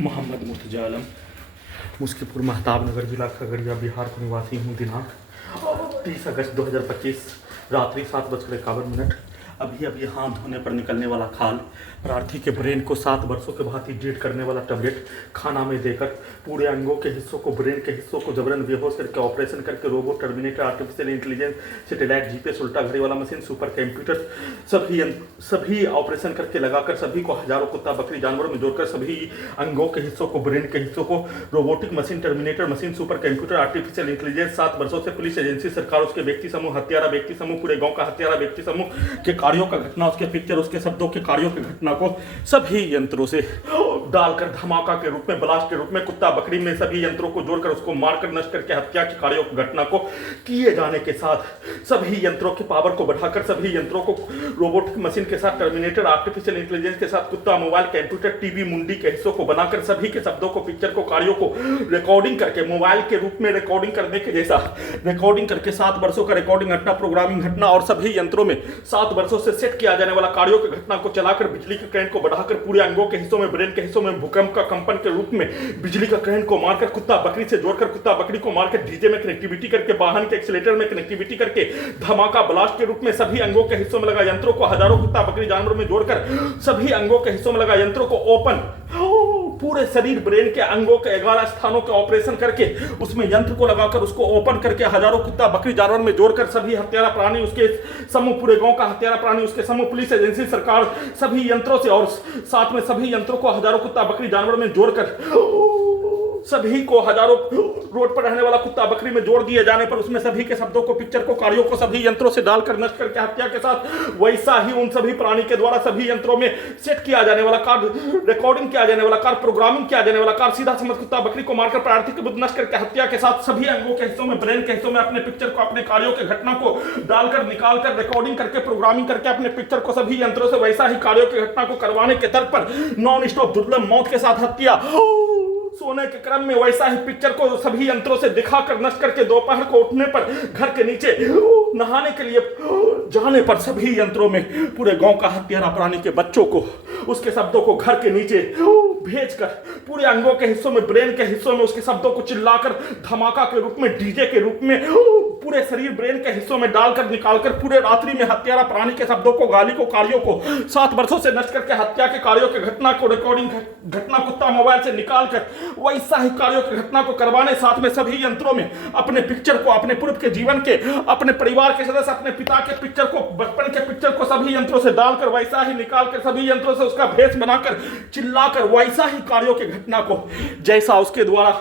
मोहम्मद मुर्तजा आलम, मुस्कीपुर महताब नगर, जिला खगड़िया, बिहार का निवासी हूँ। दिनांक 30 अगस्त 2025 रात्रि 7:51। अभी अभी हाथ धोने पर निकलने वाला खाल, प्रार्थी के ब्रेन को 7 वर्षों के भांति डेड करने वाला टैबलेट खाना में देकर पूरे अंगों के हिस्सों को, ब्रेन के हिस्सों को जबरन बेहोश करके ऑपरेशन करके robot, terminator, artificial intelligence, satellite, GPS, उल्टा घड़ी वाला मशीन, सुपर कंप्यूटर, सभी ऑपरेशन करके लगाकर सभी को हजारों कुत्ता बकरी जानवरों में जोड़कर सभी अंगों के हिस्सों को, ब्रेन के हिस्सों को robotic machine, terminator machine, super computer, artificial intelligence, 7 वर्षों से पुलिस एजेंसी, सरकार, उसके व्यक्ति समूह, हत्यारा व्यक्ति समूह, पूरे गांव का हत्यारा व्यक्ति समूह के कार्यों का घटना, उसके पिक्चर, उसके शब्दों के कार्यों की घटना को सभी यंत्रों से डालकर धमाका के रूप में, ब्लास्ट के रूप में, कुत्ता बकरी में सभी यंत्रों को जोड़कर उसको मारकर नष्ट करके हत्या के कार्यों की घटना को किए जाने के साथ सभी यंत्रों के पावर को बढ़ाकर सभी यंत्रों को रोबोटिक मशीन के साथ, टर्मिनेटर, आर्टिफिशियल इंटेलिजेंस के साथ, कुत्ता, मोबाइल, कंप्यूटर, टीवी, मुंडी के हिस्सों को बनाकर सभी के शब्दों को, पिक्चर को, कार्यों को रिकॉर्डिंग करके मोबाइल के रूप में रिकॉर्डिंग करने के जैसा रिकॉर्डिंग करके 7 वर्षों का रिकॉर्डिंग घटना, प्रोग्रामिंग घटना और सभी यंत्रों में 7 वर्षों से सेट किया जाने वाला कार्यों की घटना को चलाकर बिजली के करंट को बढ़ाकर पूरे अंगों के हिस्सों में, ब्रेन के हिस्सों में भूकंप का कंपन के रूप में बिजली का करंट को मारकर कुत्ता बकरी से जोड़कर कुत्ता बकरी को मारकर डीजे में कनेक्टिविटी करके, वाहन के एक्सीलेटर में कनेक्टिविटी करके धमाका ब्लास्ट के रूप में सभी अंगों के हिस्सों में लगा यंत्रों को हजारों कुत्ता बकरी जानवरों में जोड़कर सभी अंगों के हिस्सों में लगा यंत्रों को ओपन पूरे शरीर, ब्रेन के अंगों के 11 स्थानों के ऑपरेशन करके उसमें यंत्र को लगाकर उसको ओपन करके हजारों कुत्ता बकरी जानवर में जोड़कर सभी हत्यारा प्राणी, उसके समूह, पूरे गांव का हत्यारा प्राणी, उसके समूह, पुलिस एजेंसी, सरकार, सभी यंत्रों से और साथ में सभी यंत्रों को हजारों कुत्ता बकरी जानवर में जोड़कर सभी को हजारों रोड पर रहने वाला कुत्ता बकरी में जोड़ दिए जाने पर उसमें सभी के शब्दों को, पिक्चर को, कार्यों को सभी यंत्रों से डालकर नष्ट करके हत्या के साथ वैसा ही उन सभी प्राणी के द्वारा सभी यंत्रों में सेट किया जाने वाला कार्ड, रिकॉर्डिंग किया जाने वाला कार्ड, प्रोग्रामिंग किया जाने वाला कार्ड, सीधा समझ कुत्ता बकरी को मारकर प्रार्थी के बुद्ध नष्ट करके हत्या के साथ सभी अंगों के हिस्सों में, ब्रेन के हिस्सों में अपने पिक्चर को, अपने कार्यों के घटना को डालकर निकालकर रिकॉर्डिंग करके, प्रोग्रामिंग करके अपने पिक्चर को सभी यंत्रों से वैसा ही कार्यों की घटना को करवाने के तर्क पर नॉन स्टॉप दुर्लभ मौत के साथ हत्या, सोने के क्रम में वैसा ही पिक्चर को सभी यंत्रों से दिखाकर नष्ट करके दोपहर को उठने पर घर के नीचे नहाने के लिए जाने पर सभी यंत्रों में पूरे गांव का हत्यारा प्राणी के बच्चों को, उसके शब्दों को घर के नीचे भेजकर पूरे अंगों के हिस्सों में, ब्रेन के हिस्सों में उसके शब्दों को चिल्लाकर धमाका के रूप में, डीजे के रूप में पूरे शरीर, ब्रेन के हिस्सों में डालकर निकालकर पूरे रात्रि में हत्यारा प्राणी के शब्दों को, गाली को, कार्यों को 7 वर्षों से नष्ट करके हत्या के कार्यों के घटना को, रिकॉर्डिंग घटना कुत्ता मोबाइल से निकालकर वैसा ही कार्यों की घटना को करवाने, साथ में सभी यंत्रों में अपने पिक्चर को, अपने पूर्व के जीवन के, अपने परिवार के सदस्य, अपने पिता के पिक्चर को, बचपन के पिक्चर को सभी यंत्रों से डालकर वैसा ही निकालकर सभी यंत्रों से उसका भेष बनाकर चिल्लाकर वैसा ही कार्यों की घटना को जैसा उसके द्वारा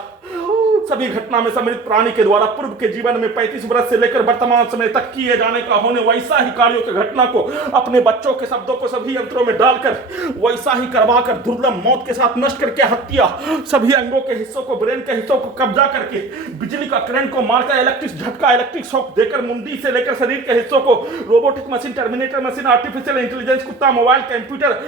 सभी घटना में सम्मिलित प्राणी के द्वारा पूर्व के जीवन में 35 वर्ष से लेकर वर्तमान समय तक किए जाने का होने वैसा ही कार्यों की घटना को अपने बच्चों के शब्दों को सभी यंत्रों में डालकर वैसा ही करवाकर दुर्लभ मौत के साथ नष्ट करके हत्या, सभी अंगों के हिस्सों को, ब्रेन के हिस्सों को कब्जा करके बिजली का करंट को मारकर इलेक्ट्रिक झटका, इलेक्ट्रिक शॉक देकर मुंडी से लेकर शरीर के हिस्सों को robotic machine, terminator machine, artificial intelligence, कुत्ता, मोबाइल, कंप्यूटर,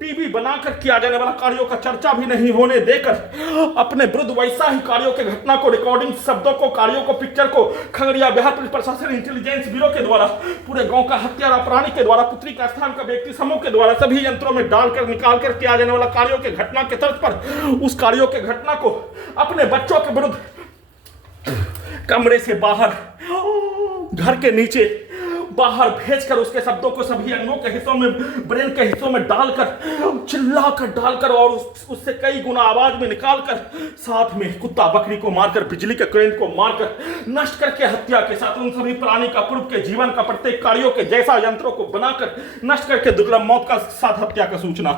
टीवी बनाकर किया जाने वाला कार्यों का चर्चा भी नहीं होने देकर अपने विरुद्ध वैसा ही कार्यों के घटना को, रिकॉर्डिंग शब्दों को, कार्यों को, पिक्चर को खगड़िया बिहार पुलिस प्रशासन इंटेलिजेंस ब्यूरो के द्वारा पूरे गांव का हत्यारा प्राणी के द्वारा, पुत्री का स्थान का व्यक्ति समूह के द्वारा सभी यंत्रों में डालकर निकालकर किया जाने वाला कार्यों के घटना के तर्ज पर उस कार्यों के घटना को अपने बच्चों के विरुद्ध कमरे से बाहर, घर के नीचे बाहर भेजकर उसके शब्दों को सभी अंगों के हिस्सों में, ब्रेन के हिस्सों में डालकर, चिल्लाकर डालकर और उससे कई गुना आवाज में निकालकर साथ में कुत्ता बकरी को मारकर, बिजली के करंट को मारकर नष्ट करके हत्या के साथ उन सभी प्राणी का, पूर्व के जीवन का प्रत्येक कार्यों के जैसा यंत्रों को बनाकर नष्ट करके दुर्लभ मौत का साथ हत्या का सूचना।